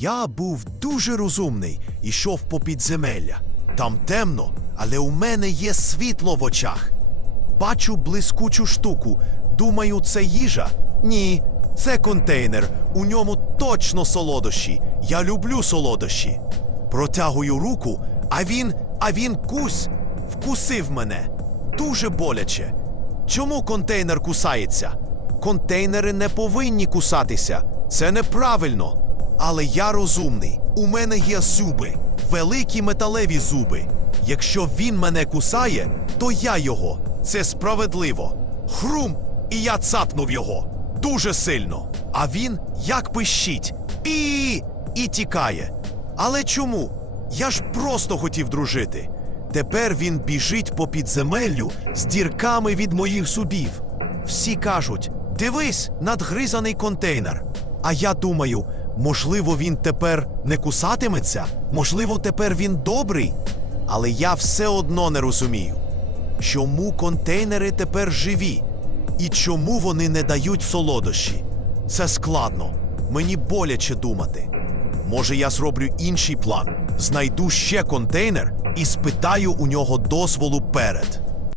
Я був дуже розумний, ішов по підземелля. Там темно, але у мене є світло в очах. Бачу блискучу штуку. Думаю, це їжа? Ні, це контейнер. У ньому точно солодощі. Я люблю солодощі. Протягую руку, а він, а він кусь, вкусив мене. Дуже боляче. Чому контейнер кусається? Контейнери не повинні кусатися. Це неправильно. Але я розумний. У мене є зуби, великі металеві зуби. Якщо він мене кусає, то я його. Це справедливо. Хрум, і я цапнув його дуже сильно. А він як пищить і і тікає. Але чому? Я ж просто хотів дружити. Тепер він біжить по підземеллю з дірками від моїх зубів. Всі кажуть: дивись, надгризаний контейнер. А я думаю, можливо, він тепер не кусатиметься, можливо, тепер він добрий. Але я все одно не розумію, чому контейнери тепер живі і чому вони не дають солодощі. Це складно, мені боляче думати. Може, я зроблю інший план, знайду ще контейнер і спитаю у нього дозволу перед.